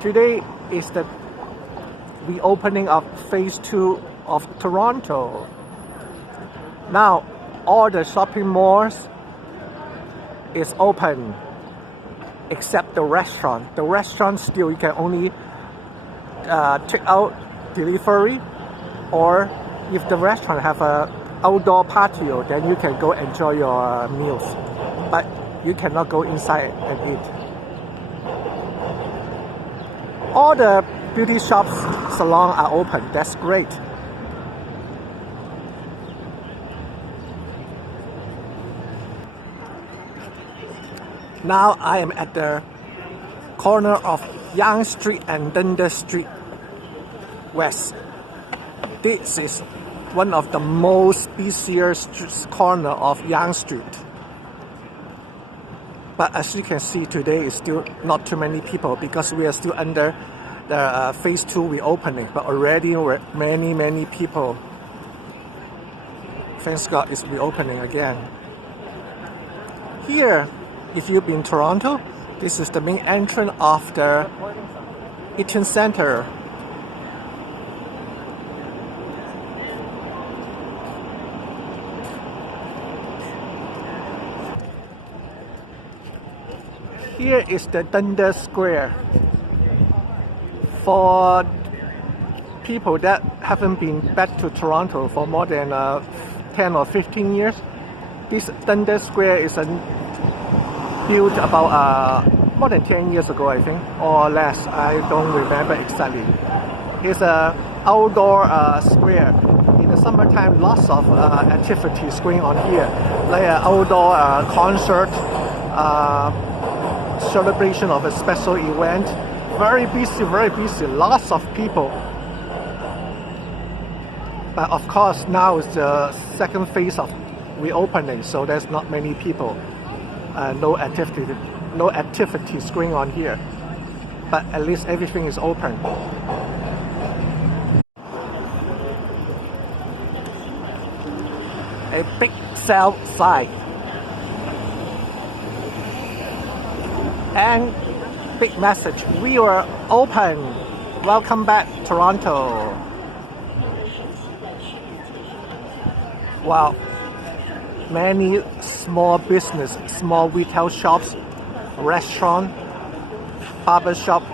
Today is the reopening of Phase 2 of Toronto. Now, all the shopping malls is open except the restaurant. The restaurant still you can only take out delivery, or if the restaurant have a outdoor patio, then you can go enjoy your meals. But you cannot go inside and eat. All the beauty shops, salons are open. That's great. Now I am at the corner of Yonge Street and Dundas Street West. This is one of the most busiest corner of Yonge Street. But as you can see, today is still not too many people because we are still under the Phase 2 reopening. But already many people. Thanks God it's reopening again. Here, if you've been in Toronto, this is the main entrance of the Eaton Center. Here is the Dundas Square. For people that haven't been back to Toronto for more than 10 or 15 years, this Dundas Square is built about more than 10 years ago, I think, or less. I don't remember exactly. It's an outdoor square. In the summertime, lots of activities going on here, like an outdoor concert, celebration of a special event. Very busy, lots of people. But of course, now is the second phase of reopening, so there's not many people. No activities going on here. But at least everything is open. A big sale sign. And big message, we are open. Welcome back, Toronto. Wow, many small business, small retail shops, restaurant, barber shop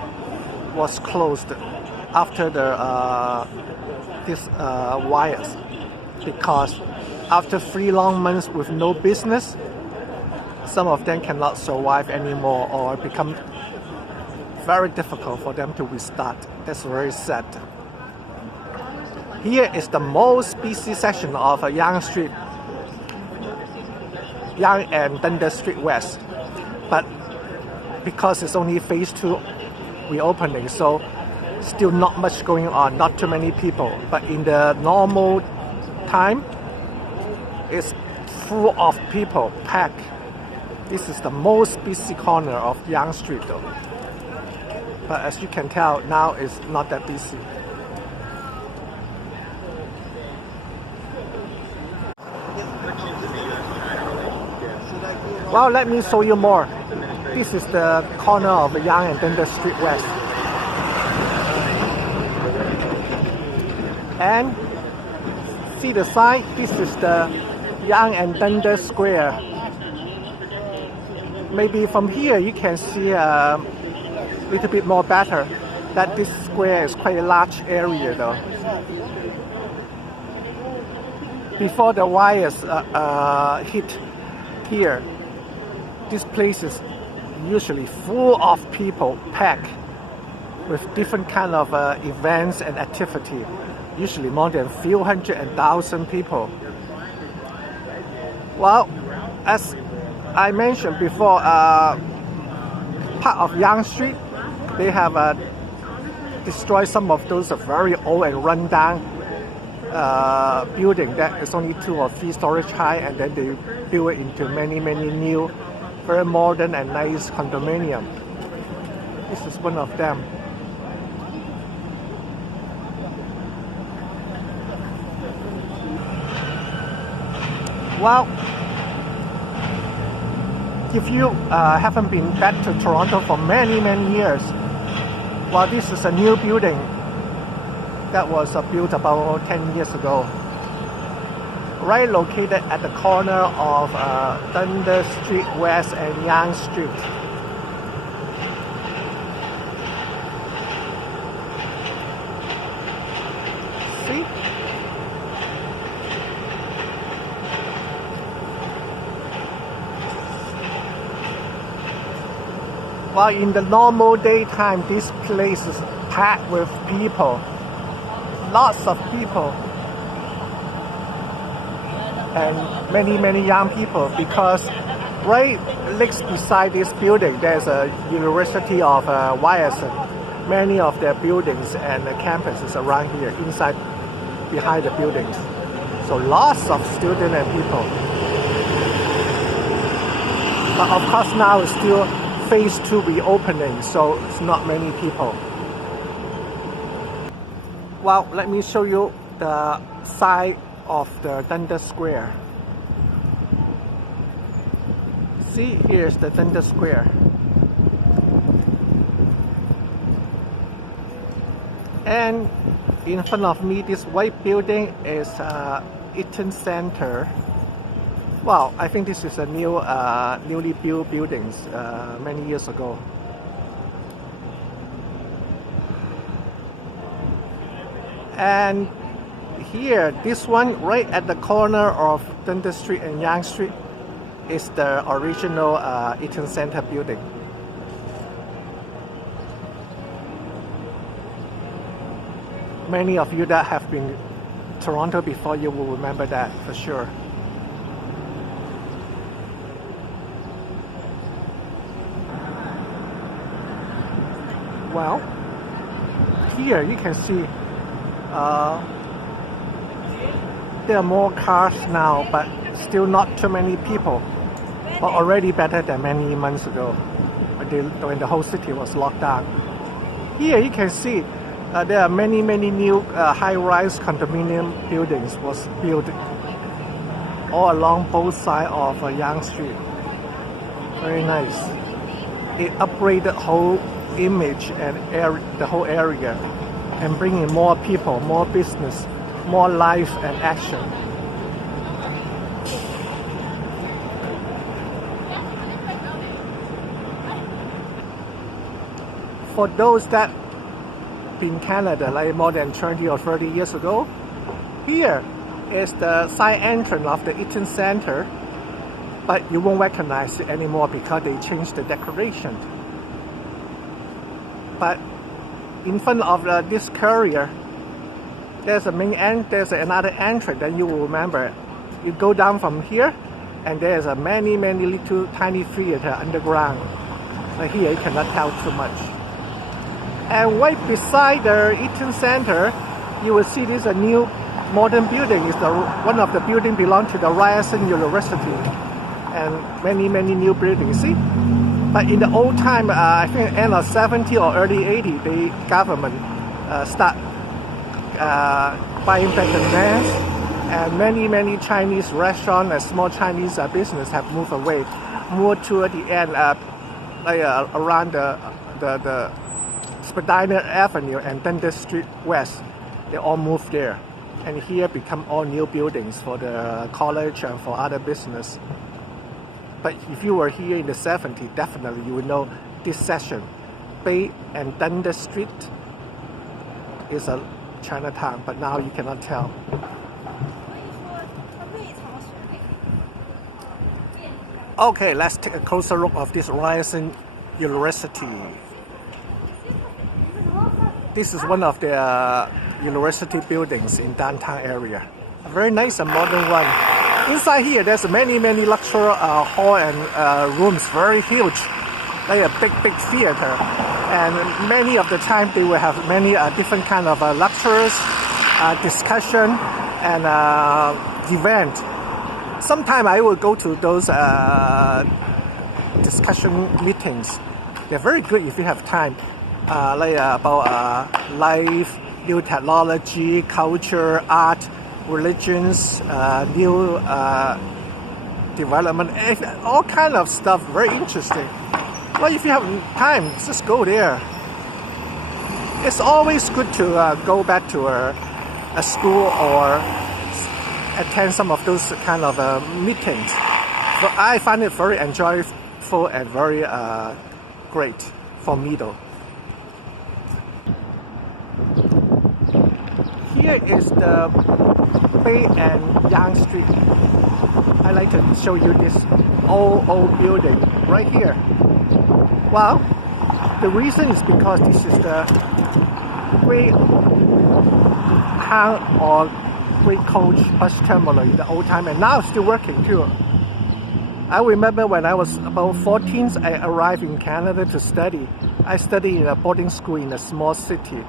was closed after this virus, because after 3 long months with no business, some of them cannot survive anymore or become very difficult for them to restart. That's very sad. Here is the most busy section of Yonge Street, Yonge and Dundas Street West. But because it's only Phase 2 reopening, so still not much going on, not too many people. But in the normal time, it's full of people, packed. This is the most busy corner of Yonge Street though. But as you can tell, now it's not that busy. Well, let me show you more. This is the corner of Yonge and Dundas Street West. And see the sign? This is the Yonge and Dundas Square. Maybe from here you can see a little bit more better that this square is quite a large area though. Before the virus hit here, this place is usually full of people, packed with different kind of events and activity, usually more than a few hundred and thousand people. Well, as I mentioned before, part of Yonge Street, they have destroyed some of those very old and run-down building that is only 2 or 3 stories high, and then they build it into many new, very modern and nice condominium. This is one of them. Well, if you haven't been back to Toronto for many years, Well, this is a new building that was built about 10 years ago. Right located at the corner of Dundas Street West and Yonge Street. See? Well, in the normal daytime, this place is packed with people. Lots of people. And many young people, because right next beside this building there's a University of Ryerson. Many of their buildings and the campuses around here inside behind the buildings. So lots of students and people. But of course now it's still phase 2 reopening, so it's not many people. Well, let me show you the side of the Dundas Square. See, here's the Dundas Square. And in front of me, this white building is Eaton Center. Well, I think this is a newly built buildings many years ago. And here, this one right at the corner of Dundas Street and Yonge Street is the original Eaton Center building. Many of you that have been to Toronto before, you will remember that for sure. Well, here you can see there are more cars now, but still not too many people. But already better than many months ago when the whole city was locked down. Here you can see there are many new high-rise condominium buildings was built all along both sides of Yonge Street. Very nice. It upgraded whole image and the whole area and bringing more people, more business, more life and action. For those that in Canada like more than 20 or 30 years ago, here is the side entrance of the Eaton Center, but you won't recognize it anymore because they changed the decoration. But in front of this courier, there's another entrance that you will remember. You go down from here, and there's many little tiny theater underground. But here you cannot tell too much. And right beside the Eaton Center, you will see this a new modern building. It's one of the buildings belong to the Ryerson University, and many new buildings. See. But in the old time, I think end of 70 or early 80, the government start buying back the lands, and many Chinese restaurants and small Chinese business have moved away, more toward the end, around the Spadina Avenue and Dundas Street West. They all moved there, and here become all new buildings for the college and for other business. But if you were here in the 70s, definitely you would know this section, Bay and Dundas Street, is a Chinatown, but now you cannot tell. Okay, let's take a closer look of this Ryerson University. This is one of the university buildings in downtown area. A very nice and modern one. Inside here, there's many lecture hall and rooms, very huge, like a big theater. And many of the time, they will have many different kind of lectures, discussion, and event. Sometimes I will go to those discussion meetings. They're very good if you have time, like about life, new technology, culture, art, religions, new development, all kind of stuff. Very interesting. Well, if you have time, just go there. it's always good to go back to a school or attend some of those kind of meetings. So I find it very enjoyable and very great for me though. Here is the Bay and Yonge Street. I like to show you this old building right here. Well, the reason is because this is the great hang or great coach bus terminal in the old time, and now it's still working too. I remember when I was about 14, I arrived in Canada to study. I studied in a boarding school in a small city,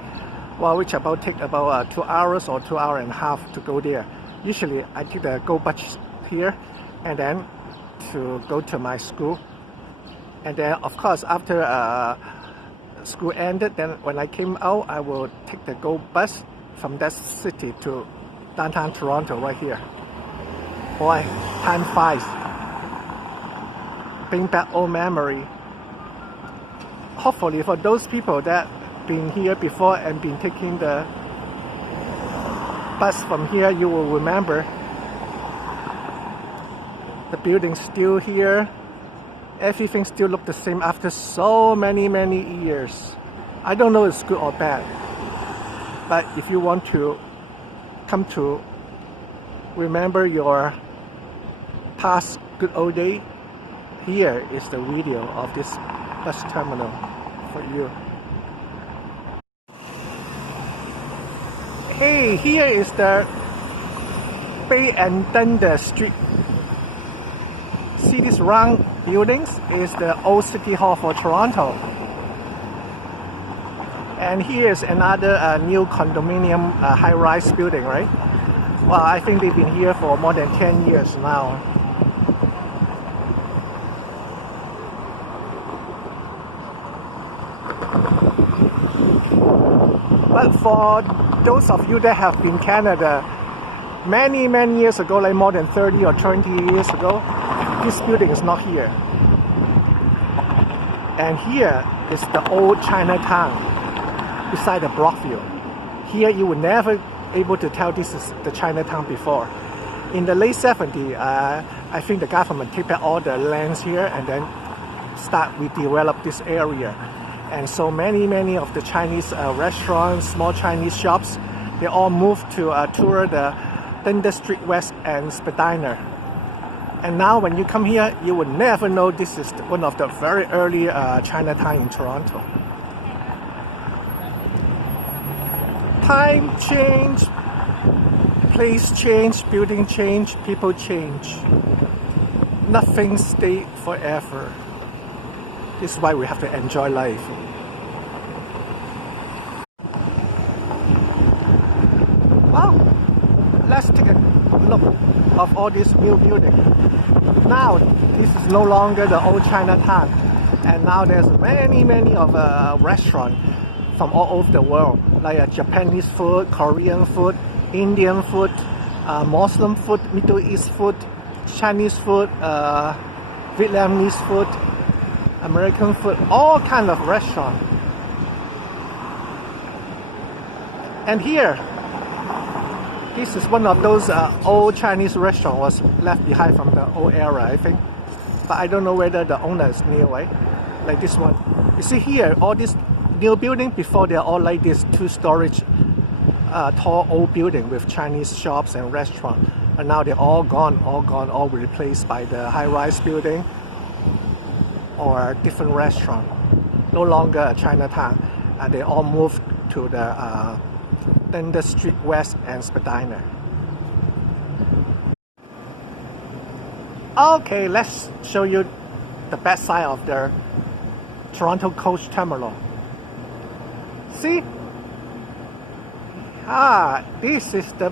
which take about 2 hours or 2 hours and a half to go there. Usually I take the go bus here and then to go to my school. And then of course after school ended, then when I came out, I will take the go bus from that city to downtown Toronto right here. Boy, time flies. Bring back old memory. Hopefully for those people that been here before and been taking the bus from here, you will remember the building's still here. Everything still looks the same after so many years. I don't know if it's good or bad, but if you want to come to remember your past good old day, here is the video of this bus terminal for you. Hey, here is the Bay and Dundas Street. See these round buildings is the old City Hall for Toronto. And here is another new condominium high-rise building, right? Well, I think they've been here for more than 10 years now. But for those of you that have been in Canada many years ago, like more than 30 or 20 years ago, this building is not here. And here is the old Chinatown beside the Brockville. Here you would never able to tell this is the Chinatown before. In the late 70s, I think the government took back all the lands here and then redevelop this area. And so many of the Chinese restaurants, small Chinese shops, they all moved to tour the Dundas Street West and Spadina. And now when you come here, you would never know this is one of the very early Chinatown in Toronto. Time change, place change, building change, people change. Nothing stays forever. This is why we have to enjoy life. Well, let's take a look of all these new buildings. Now, this is no longer the old Chinatown, and now there's many of restaurants from all over the world, like Japanese food, Korean food, Indian food, Muslim food, Middle East food, Chinese food, Vietnamese food, American food, all kind of restaurants. And here, this is one of those old Chinese restaurants was left behind from the old era, I think. But I don't know whether the owner is new, right? Like this one. You see here, all these new buildings before they're all like this 2-story tall old building with Chinese shops and restaurants. And now they're all gone, all replaced by the high-rise building or different restaurant. No longer a Chinatown. And they all moved to the Dundas Street West and Spadina. Okay, let's show you the back side of the Toronto Coach Terminal. See? This is the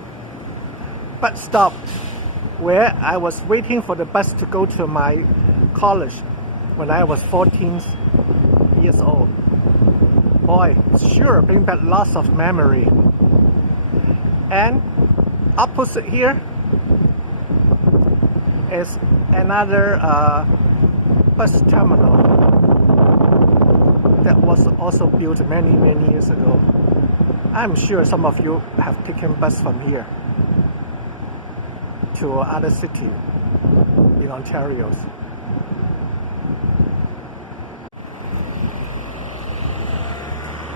bus stop where I was waiting for the bus to go to my college when I was 14 years old. Boy, sure bring back lots of memory. And opposite here is another bus terminal. that was also built many, many years ago. I'm sure some of you have taken bus from here to other city in Ontario.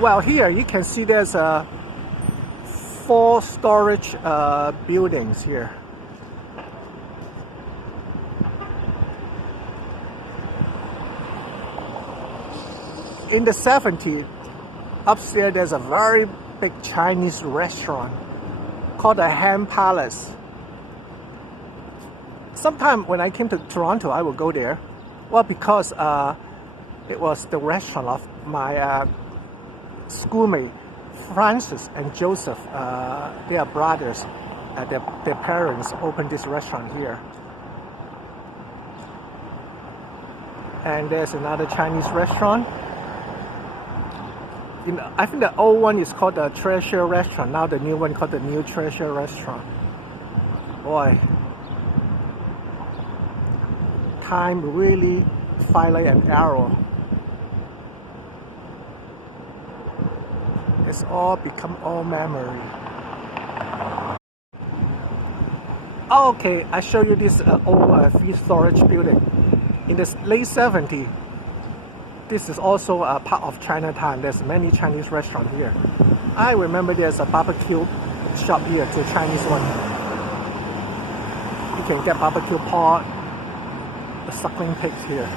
Well, here you can see there's 4 storage buildings here. In the 70s, upstairs there's a very big Chinese restaurant called the Ham Palace. Sometime when I came to Toronto, I would go there. Well, because it was the restaurant of my schoolmate, Francis and Joseph. They are brothers. Their parents opened this restaurant here. And there's another Chinese restaurant. I think the old one is called the Treasure Restaurant. Now the new one called the New Treasure Restaurant. Boy, time really fly like an arrow. It's all become all memory. Okay, I show you this old free storage building. In the late 70s, this is also a part of Chinatown. There's many Chinese restaurants here. I remember there's a barbecue shop here, it's a Chinese one. You can get barbecue pork, the suckling pigs here.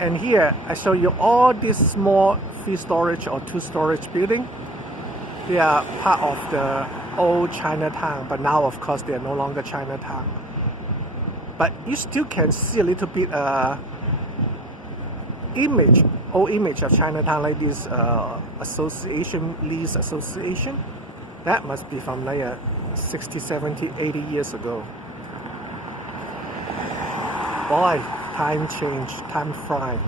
And here, I show you all these small 3 storage or 2 storage building. They are part of the old Chinatown, but now of course they are no longer Chinatown. But you still can see a little bit old image of Chinatown, like this lease association. That must be from like 60, 70, 80 years ago. Boy, time change, time fly.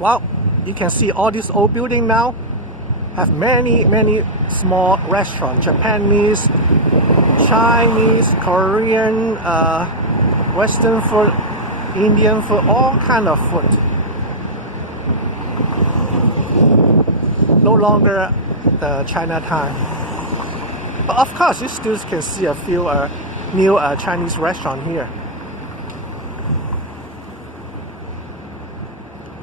Well, you can see all these old buildings now have many, many small restaurants, Japanese, Chinese, Korean, Western food, Indian food, all kind of food. No longer the Chinatown. But of course, you still can see a few new Chinese restaurants here.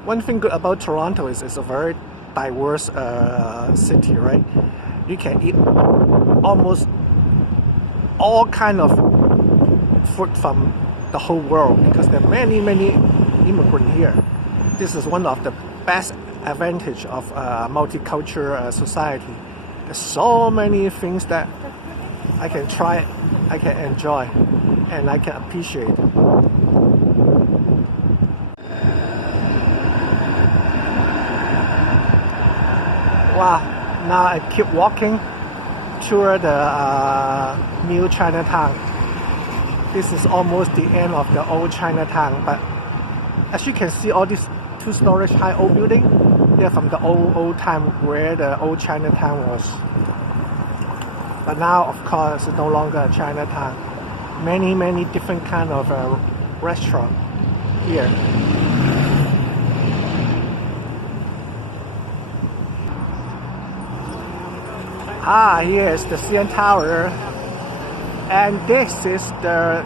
One thing good about Toronto is it's a very diverse city, right? You can eat almost all kind of food from the whole world because there are many, many immigrants here. This is one of the best advantage of multicultural society. There's so many things that I can try, I can enjoy, and I can appreciate. Wow, now I keep walking toward the new Chinatown. This is almost the end of the old Chinatown, but as you can see, all these 2 storage high old buildings, they're from the old time where the old Chinatown was. But now, of course, it's no longer a Chinatown. Many, many different kind of restaurants here. Here is the CN Tower, and this is the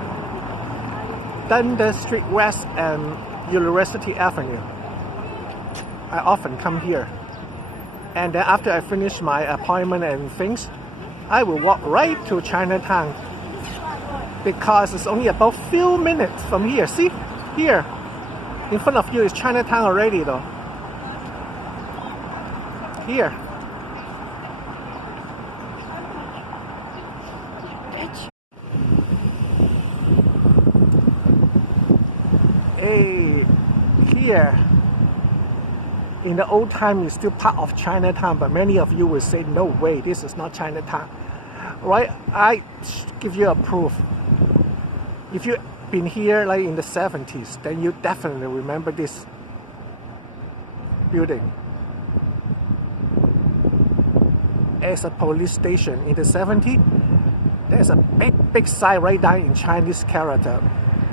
Dundas Street West and University Avenue. I often come here, and then after I finish my appointment and things, I will walk right to Chinatown because it's only about few minutes from here. See, here in front of you is Chinatown already though. Here. Hey, here in the old time it's still part of Chinatown, but many of you will say no way, this is not Chinatown, right? I give you a proof. If you've been here like in the 70s, then you definitely remember this building. as a police station in the 70s. There's a big sign right down in Chinese character,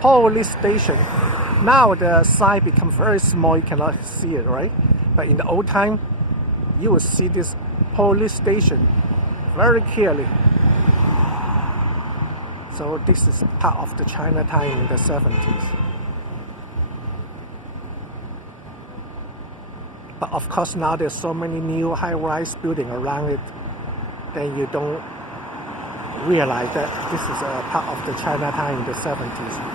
police station. Now the sign become very small, you cannot see it, right? But in the old time, you will see this police station very clearly. So this is part of the Chinatown in the 70s. But of course now there's so many new high-rise buildings around it, then you don't realize that this is a part of the Chinatown in the 70s.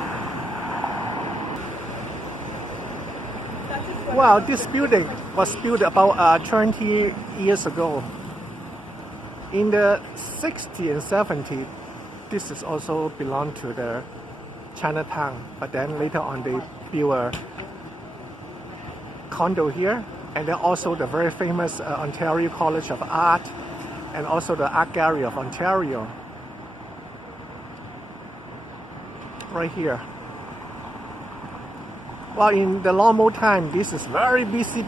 Well, this building was built about 20 years ago. In the 60s and 70s, this is also belonged to the Chinatown, but then later on they built a condo here, and then also the very famous Ontario College of Art, and also the Art Gallery of Ontario, right here. Well, in the normal time, this is very busy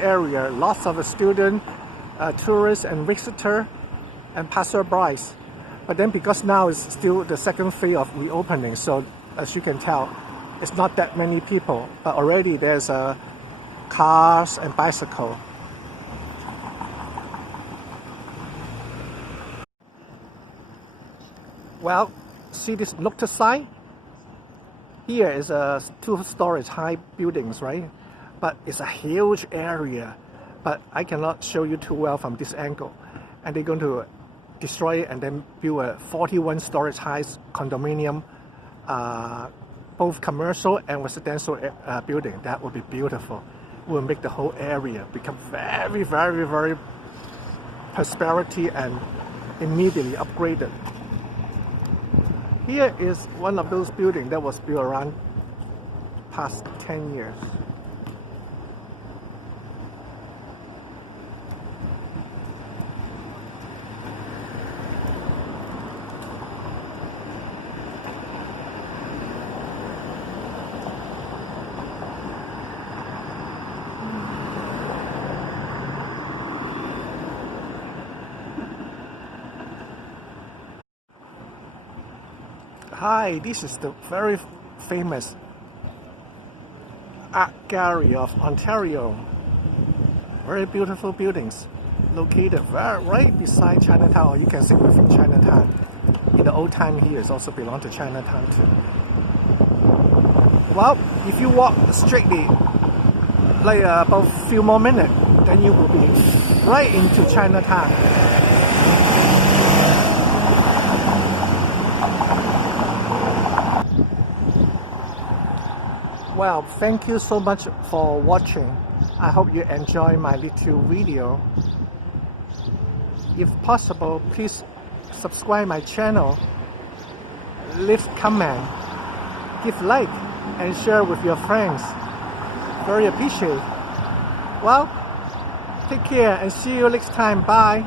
area. Lots of students, tourists and visitors and passerby. But then because now it's still the second phase of reopening, so as you can tell, it's not that many people, but already there's cars and bicycles. Well, see this notice sign? Here is a 2-story high buildings, right? But it's a huge area, but I cannot show you too well from this angle. And they're going to destroy it and then build a 41-story high condominium, both commercial and residential building. That would be beautiful. It will make the whole area become very prosperity and immediately upgraded. Here is one of those buildings that was built around past 10 years. Hi, this is the very famous Art Gallery of Ontario. Very beautiful buildings located right beside Chinatown, or you can say within Chinatown. In the old time here, it also belonged to Chinatown too. Well, if you walk straightly, like about a few more minutes, then you will be right into Chinatown. Well, thank you so much for watching. I hope you enjoy my little video. If possible, please subscribe my channel, leave comment, give like, and share with your friends. Very appreciate. Well, take care and see you next time. Bye.